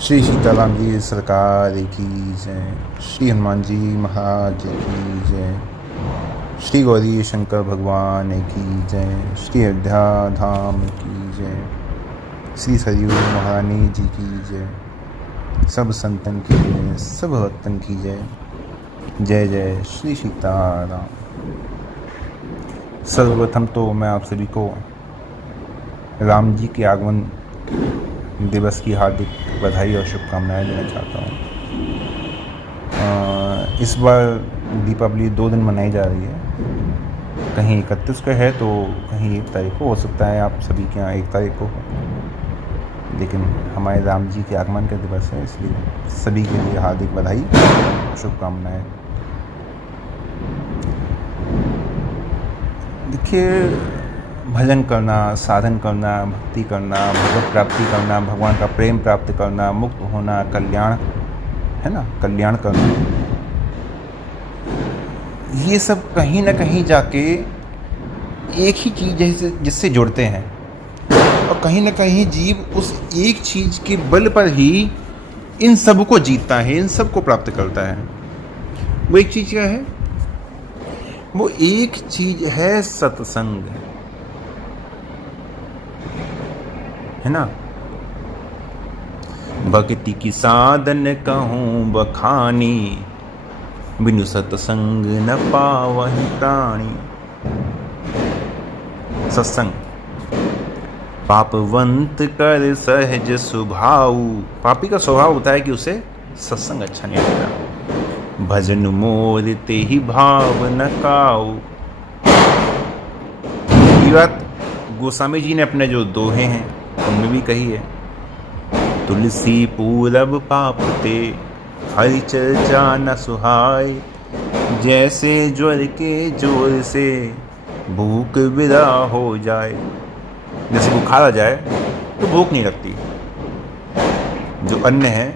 श्री सीताराम जी सरकार की जय। श्री हनुमान जी महाराज की जय। श्री गौरी शंकर भगवान की जय। श्री अयोध्या धाम की जय। श्री सरयू महारानी जी की जय। सब संतन की जय, सब भक्तन की जय। जय जय श्री सीताराम। सर्वप्रथम तो मैं आप सभी को राम जी के आगमन दिवस की हार्दिक बधाई और शुभकामनाएं देना चाहता हूँ। इस बार दीपावली 2 दिन मनाई जा रही है। कहीं 31 को है तो कहीं 1 तारीख को हो सकता है आप सभी के यहाँ 1 तारीख को हो, लेकिन हमारे राम जी के आगमन का दिवस है, इसलिए सभी के लिए हार्दिक बधाई और शुभकामनाएं। देखिए, भजन करना, साधन करना, भक्ति करना, भगवत प्राप्ति करना, भगवान का प्रेम प्राप्त करना, मुक्त होना, कल्याण है ना, कल्याण करना, ये सब कहीं ना कहीं जाके एक ही चीज़ है जिससे जुड़ते हैं, और कहीं ना कहीं जीव उस एक चीज़ के बल पर ही इन सब को जीतता है, इन सब को प्राप्त करता है। वो एक चीज़ क्या है? वो एक चीज़ है सत्संग, है ना। भक्ति की साधन कहूँ बखानी, बिनु सत्संग न पावहि प्राणी। सत्संग पापवंत कर सहज स्वभाव। पापी का स्वभाव होता है कि उसे सत्संग अच्छा नहीं लगता। भजन मोर ते ही भाव न काऊ। ये बात गोस्वामी जी ने अपने जो दोहे हैं उनमें भी कही है। तुलसी पूरब पाप ते हरि चर्चा न सुहाय। जैसे ज्वर के जोर से भूख विदा हो जाए। जैसे बुखार आ जाए तो भूख नहीं लगती, जो अन्न है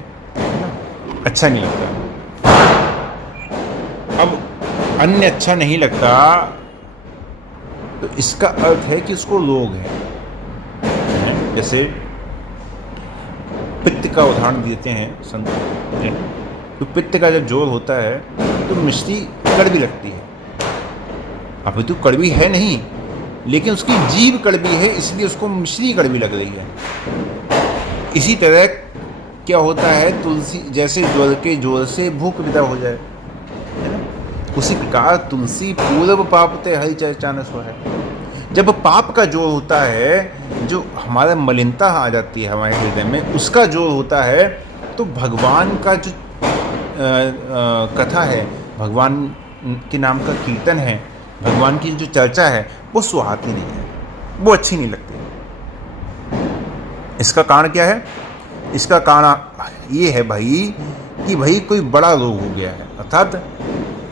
अच्छा नहीं लगता। अब अन्न अच्छा नहीं लगता तो इसका अर्थ है कि उसको रोग है। जैसे पित्त का उदाहरण देते हैं संत, तो पित्त का जब जोर होता है तो मिश्री कड़वी लगती है। अब तो कड़वी है नहीं, लेकिन उसकी जीभ कड़वी है, इसलिए उसको मिश्री कड़वी लग रही है। इसी तरह क्या होता है, तुलसी जैसे ज्वर के जोर से भूख विदा हो जाए, है ना, उसी प्रकार तुलसी पूर्व पाप ते हरि चर्चा न सुहाय। जब पाप का जोर होता है, जो हमारा मलिनता आ जाती है हमारे हृदय में, उसका जोर होता है, तो भगवान का जो कथा है, भगवान के नाम का कीर्तन है, भगवान की जो चर्चा है, वो सुहाती नहीं है, वो अच्छी नहीं लगती। इसका कारण क्या है? इसका कारण ये है भाई कि भाई कोई बड़ा रोग हो गया है, अर्थात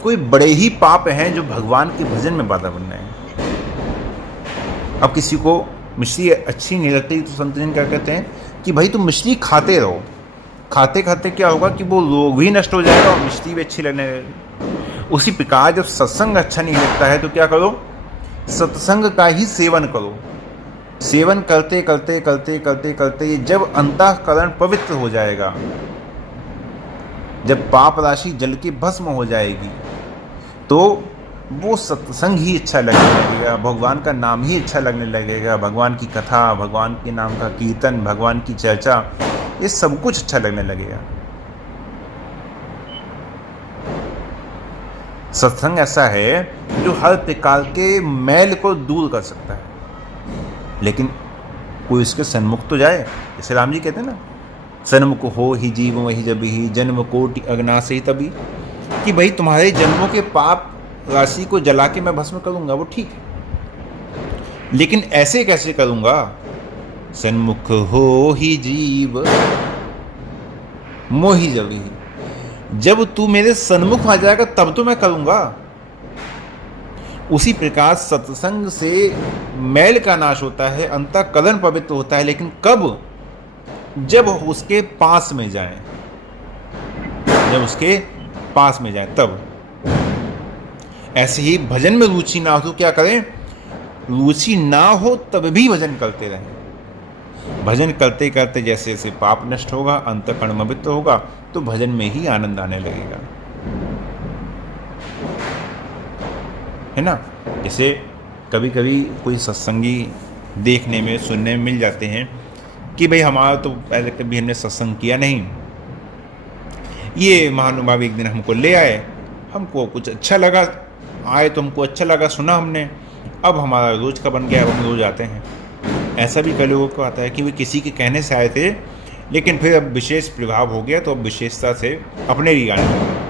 कोई बड़े ही पाप हैं जो भगवान के भजन में बाधा बन रहे हैं। अब किसी को मिश्री अच्छी नहीं लगती तो संत जन क्या कहते हैं कि भाई तुम मिश्री खाते रहो। खाते खाते क्या होगा कि वो रोग भी नष्ट हो जाएगा और मिश्री भी अच्छी लगने लगेगी। उसी प्रकार जब सत्संग अच्छा नहीं लगता है तो क्या करो? सत्संग का ही सेवन करो। सेवन करते करते करते करते करते जब अंतःकरण पवित्र हो जाएगा, जब पाप राशि जल के भस्म हो जाएगी, तो वो सत्संग ही अच्छा लगने लगेगा, भगवान का नाम ही अच्छा लगने लगेगा, भगवान की कथा, भगवान के नाम का कीर्तन, भगवान की चर्चा, ये सब कुछ अच्छा लगने लगेगा। सत्संग ऐसा है जो हर प्रकार के मैल को दूर कर सकता है, लेकिन कोई इसके सन्मुख तो जाए। जैसे राम जी कहते हैं ना, सन्मुख हो ही जीव वही जब ही, जन्म कोटि अग्नासे तभी। कि भाई तुम्हारे जन्मों के पाप राशि को जला के मैं भस्म करूंगा, वो ठीक है, लेकिन ऐसे कैसे करूंगा? सन्मुख हो ही जीव मोहि जब ही। जब तू मेरे सन्मुख आ जाएगा तब तो मैं करूंगा। उसी प्रकार सत्संग से मैल का नाश होता है, अंतःकरण पवित्र होता है, लेकिन कब? जब उसके पास में जाए, जब उसके पास में जाए तब। ऐसे ही भजन में रुचि ना हो तो क्या करें? रुचि ना हो तब भी भजन करते रहें। भजन करते करते जैसे जैसे पाप नष्ट होगा, अंतःकरण पवित्र होगा, तो भजन में ही आनंद आने लगेगा, है ना। जैसे कभी कभी कोई सत्संगी देखने में सुनने में मिल जाते हैं कि भाई हमारा तो पहले कभी हमने सत्संग किया नहीं, ये महानुभाव एक दिन हमको ले आए, हमको कुछ अच्छा लगा, आए तो हमको अच्छा लगा, सुना हमने, अब हमारा रोज का बन गया, अब हम रोज आते हैं। ऐसा भी कई लोगों को आता है कि वे किसी के कहने से आए थे, लेकिन फिर अब विशेष प्रभाव हो गया तो अब विशेषता से अपने लिए आने लगे।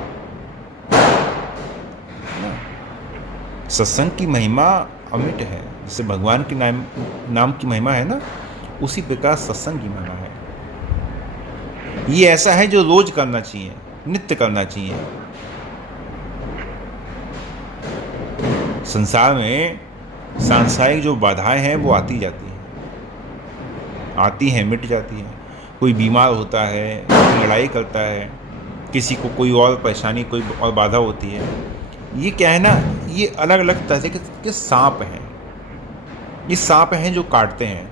सत्संग की महिमा अमिट है, जैसे भगवान के नाम की महिमा है ना, उसी प्रकार सत्संग की महिमा है। ये ऐसा है जो रोज करना चाहिए, नित्य करना चाहिए। संसार में सांसारिक जो बाधाएं हैं वो आती जाती हैं, आती हैं मिट जाती हैं। कोई बीमार होता है, कोई लड़ाई करता है, किसी को कोई और परेशानी, कोई और बाधा होती है। ये क्या है ना, ये अलग अलग तरह के सांप हैं। ये सांप हैं जो काटते हैं,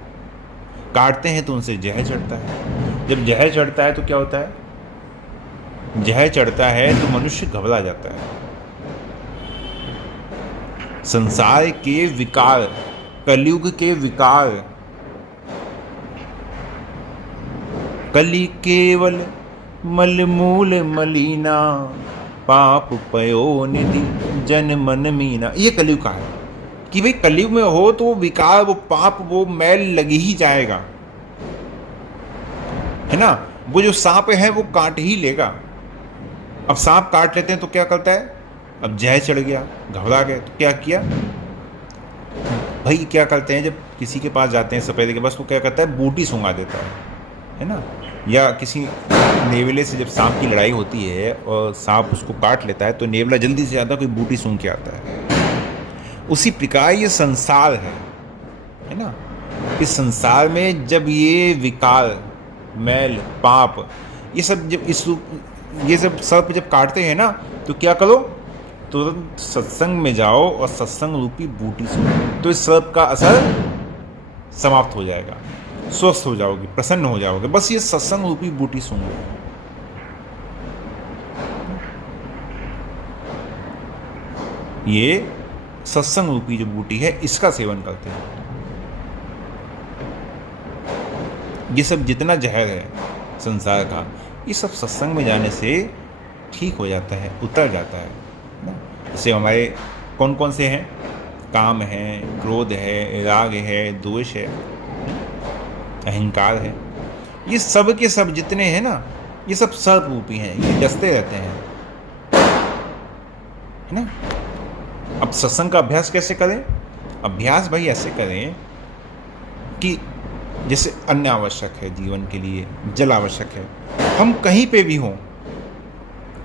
काटते हैं तो उनसे जहर चढ़ता है। जब जहर चढ़ता है तो क्या होता है, जहर चढ़ता है तो मनुष्य घबरा जाता है। संसार के विकार, कलयुग के विकार, कली केवल मलमूल मलिना, पाप पयो निधि जन मन मीना। ये कलयुग का है कि भाई कलयुग में हो तो वो विकार, वो पाप, वो मैल लगी ही जाएगा, है ना। वो जो सांप है वो काट ही लेगा। अब सांप काट लेते हैं तो क्या करता है, अब जहर चढ़ गया, घबरा गए तो क्या किया भाई, क्या करते हैं जब किसी के पास जाते हैं सफेद के पास, तो क्या करता है, बूटी सूंघा देता है ना। या किसी नेवले से जब सांप की लड़ाई होती है और सांप उसको काट लेता है तो नेवला जल्दी से जाता है, कोई बूटी सूंघ के आता है। उसी प्रकार ये संसार है ना। इस संसार में जब ये विकार, मैल, पाप, ये सब जब ये सब सर्प जब काटते हैं ना, तो क्या करो, तुरंत सत्संग में जाओ और सत्संग रूपी बूटी सूंघो, तो इस सर्प का असर समाप्त हो जाएगा, स्वस्थ हो जाओगे, प्रसन्न हो जाओगे। बस ये सत्संग रूपी बूटी सूंघो। ये सत्संग रूपी जो बूटी है, इसका सेवन करते हैं। ये सब जितना जहर है संसार का, ये सब सत्संग में जाने से ठीक हो जाता है, उतर जाता है ना। जैसे हमारे कौन कौन से हैं, काम है, क्रोध है, राग है, द्वेष है, अहंकार है, ये सब के सब जितने हैं ना, ये सब सर्प रूपी हैं, ये डसते रहते हैं, है ना। अब सत्संग का अभ्यास कैसे करें, अभ्यास भाई ऐसे करें कि जैसे अन्न आवश्यक है जीवन के लिए, जल आवश्यक है, हम कहीं पे भी हों,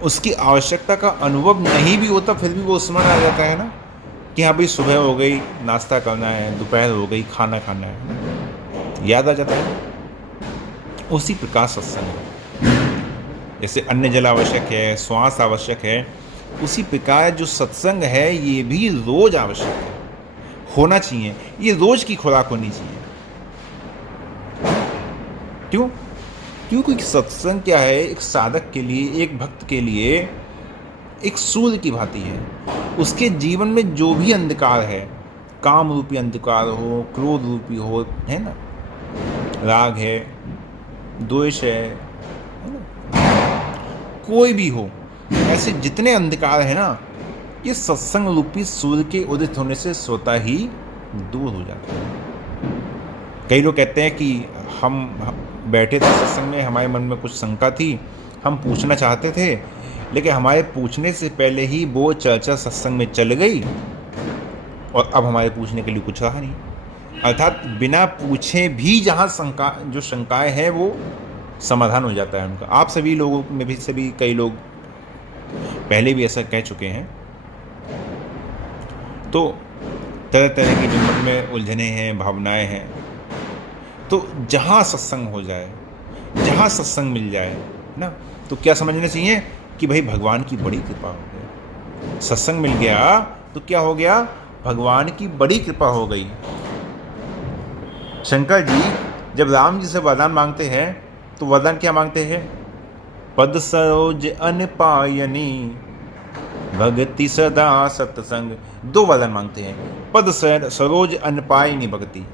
उसकी आवश्यकता का अनुभव नहीं भी होता फिर भी वो स्मरण आ जाता है ना, कि हाँ भाई सुबह हो गई, नाश्ता करना है, दोपहर हो गई, खाना खाना है, याद आ जाता है। उसी प्रकार सत्संग है, जैसे अन्न जल आवश्यक है, श्वास आवश्यक है, उसी प्रकार जो सत्संग है ये भी रोज आवश्यक है, होना चाहिए। ये रोज की खुराक होनी चाहिए। क्यों? क्योंकि सत्संग क्या है, एक साधक के लिए, एक भक्त के लिए एक सूर्य की भांति है। उसके जीवन में जो भी अंधकार है, काम रूपी अंधकार हो, क्रोध रूपी हो, है ना, राग है, द्वेष है ना, कोई भी हो, ऐसे जितने अंधकार है ना, ये सत्संग रूपी सूर्य के उदित होने से स्वतः ही दूर हो जाते हैं। कई लोग कहते हैं कि हम बैठे थे सत्संग में, हमारे मन में कुछ शंका थी, हम पूछना चाहते थे, लेकिन हमारे पूछने से पहले ही वो चर्चा सत्संग में चल गई और अब हमारे पूछने के लिए कुछ रहा नहीं। अर्थात बिना पूछे भी जहाँ जो शंकाएं हैं वो समाधान हो जाता है उनका। आप सभी लोगों में भी सभी कई लोग पहले भी ऐसा कह चुके हैं। तो तरह तरह की जो मन में उलझने हैं, भावनाएं हैं, तो जहाँ सत्संग हो जाए, जहाँ सत्संग मिल जाए ना, तो क्या समझना चाहिए कि भाई भगवान की बड़ी कृपा हो गई। सत्संग मिल गया तो क्या हो गया, भगवान की बड़ी कृपा हो गई। शंकर जी जब राम जी से वरदान मांगते हैं तो वरदान क्या मांगते हैं? पद सरोज अनपायनी भगति सदा सत्संग। दो वरदान मांगते हैं, पद सरोज अनपायनी भक्ति,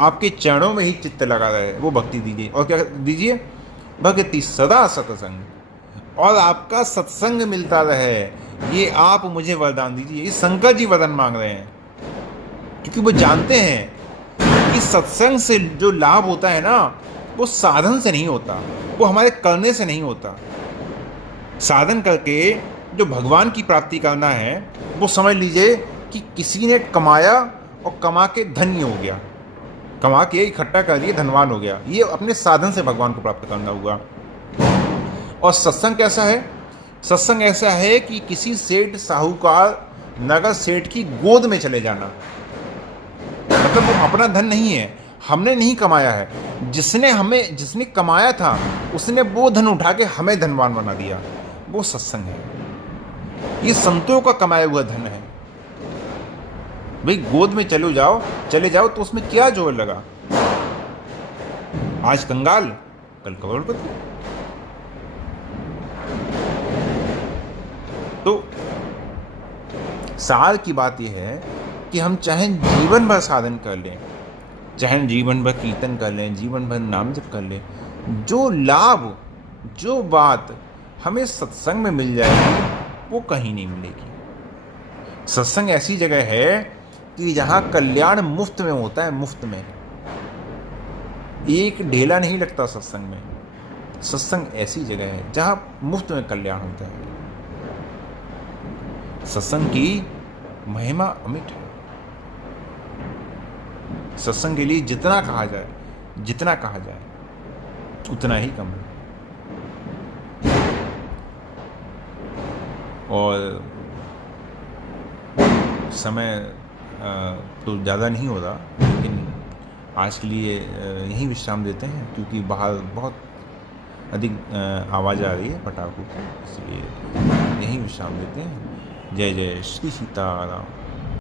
आपके चरणों में ही चित्त लगा रहे वो भक्ति दीजिए, और क्या दीजिए? भक्ति सदा सत्संग, और आपका सत्संग मिलता रहे, ये आप मुझे वरदान दीजिए। ये शंकर जी वरदान मांग रहे हैं, क्योंकि वो जानते हैं कि सत्संग से जो लाभ होता है ना, वो साधन से नहीं होता, वो हमारे करने से नहीं होता। साधन करके जो भगवान की प्राप्ति करना है, वो समझ लीजिए कि किसी ने कमाया और कमा के धन्य हो गया, कमा के इकट्ठा कर लिए धनवान हो गया, ये अपने साधन से भगवान को प्राप्त करना हुआ। और सत्संग कैसा है? सत्संग ऐसा है कि किसी सेठ साहूकार नगर सेठ की गोद में चले जाना, मतलब वो अपना धन नहीं है, हमने नहीं कमाया है, जिसने कमाया था उसने वो धन उठा के हमें धनवान बना दिया, वो सत्संग है। ये संतों का कमाया हुआ धन है। भाई गोद में चले जाओ तो उसमें क्या जोर लगा? आज कंगाल कल करोड़पति। तो सार की बात यह है कि हम चाहे जीवन भर साधन कर लें, चाहे जीवन भर कीर्तन कर लें, जीवन भर नाम जप कर लें, जो लाभ, जो बात हमें सत्संग में मिल जाएगी वो कहीं नहीं मिलेगी। सत्संग ऐसी जगह है कि जहाँ कल्याण मुफ्त में होता है, मुफ्त में, एक ढेला नहीं लगता सत्संग में। सत्संग ऐसी जगह है जहाँ मुफ्त में कल्याण होता है। सत्संग की महिमा अमिट है। सत्संग के लिए जितना कहा जाए उतना ही कम है। और समय तो ज़्यादा नहीं हो रहा, लेकिन आज के लिए यहीं विश्राम देते हैं, क्योंकि बाहर बहुत अधिक आवाज़ आ रही है पटाखों की, इसलिए यहीं विश्राम देते हैं। जय जय श्री सीताराम।